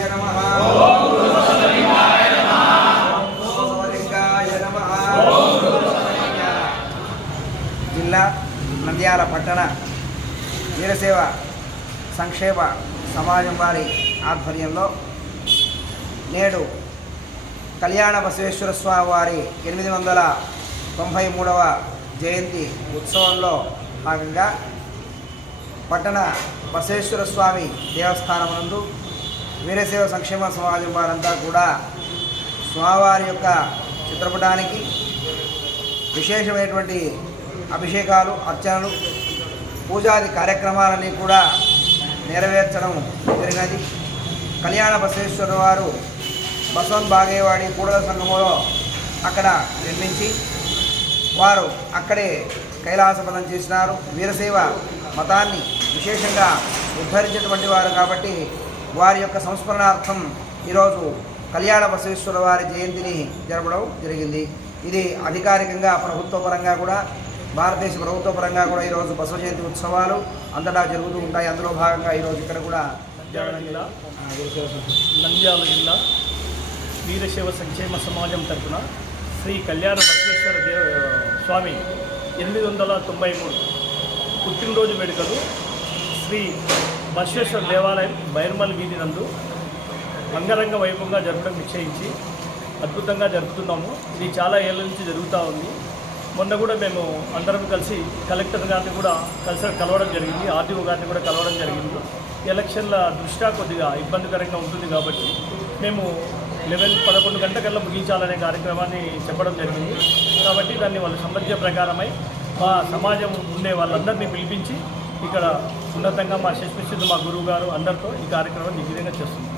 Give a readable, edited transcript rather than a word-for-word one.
नमः ओम गुरुसोमलिंगाय नमः ओम गुरुसोमलिंगाय नमः ओम गुरुसोमलिंगाय जिल्ला నంద్యాల పట్టణ వీరసేవ సంక్షేమ సమాజం వారి ఆధ్వర్యంలో నేడు కళ్యాణ బసవేశ్వర స్వామి వారి 893వ జయంతి ఉత్సవంలో భాగంగా పట్టణ బసవేశ్వర స్వామి దేవస్థానం నందు వీరసేవ సంక్షేమ సమాజం వారంతా కూడా స్వామివారి యొక్క చిత్రపటానికి విశేషమైనటువంటి అభిషేకాలు అర్చనలు పూజాది కార్యక్రమాలన్నీ కూడా నెరవేర్చడం జరిగినది. కళ్యాణ బసవేశ్వర వారు బసవన్ బాగేవాడి కూడల సంఘములో అక్కడ జన్మించి వారు అక్కడే కైలాసపదం చేసినారు. వీరసేవ మతాన్ని విశేషంగా ఉద్ధరించేటువంటి వారు కాబట్టి వారి యొక్క సంస్మరణార్థం ఈరోజు కళ్యాణ బసవేశ్వర వారి జయంతిని జరపడం జరిగింది. ఇది అధికారికంగా ప్రభుత్వపరంగా కూడా భారతదేశ ప్రభుత్వ పరంగా కూడా ఈరోజు బసవ జయంతి ఉత్సవాలు అంతటా జరుగుతూ ఉంటాయి. అందులో భాగంగా ఈరోజు ఇక్కడ కూడా నంద్యాల జిల్లా వీరశైవ సంక్షేమ సమాజం తరఫున శ్రీ కళ్యాణ బసవేశ్వర స్వామి 893 పుట్టినరోజు వేడుకలు శ్రీ బసవేశ్వర దేవాలయం బైర్మల్ వీధి నందు అంగరంగ వైభవంగా జరపడం నిశ్చయించి అద్భుతంగా జరుపుతున్నాము. ఇది చాలా ఏళ్ళ నుంచి జరుగుతూ ఉంది. మొన్న కూడా మేము అందరం కలిసి కలెక్టర్ గారిని కూడా కలవడం జరిగింది, ఆర్టీఓ గారిని కూడా కలవడం జరిగింది. ఎలక్షన్ల దృష్ట్యా కొద్దిగా ఇబ్బందికరంగా ఉంటుంది కాబట్టి మేము 11 గంటకల్లా ముగించాలనే కార్యక్రమాన్ని చెప్పడం జరిగింది. కాబట్టి దాన్ని వాళ్ళ సంబంధించిన ప్రకారమై మా సమాజం ఉండే వాళ్ళందరినీ పిలిపించి ఇక్కడ ఉన్నతంగా మా శశిసిద్ధు మా గురువు గారు అందరితో ఈ కార్యక్రమం దిగ్విజయంగా చేస్తున్నాం.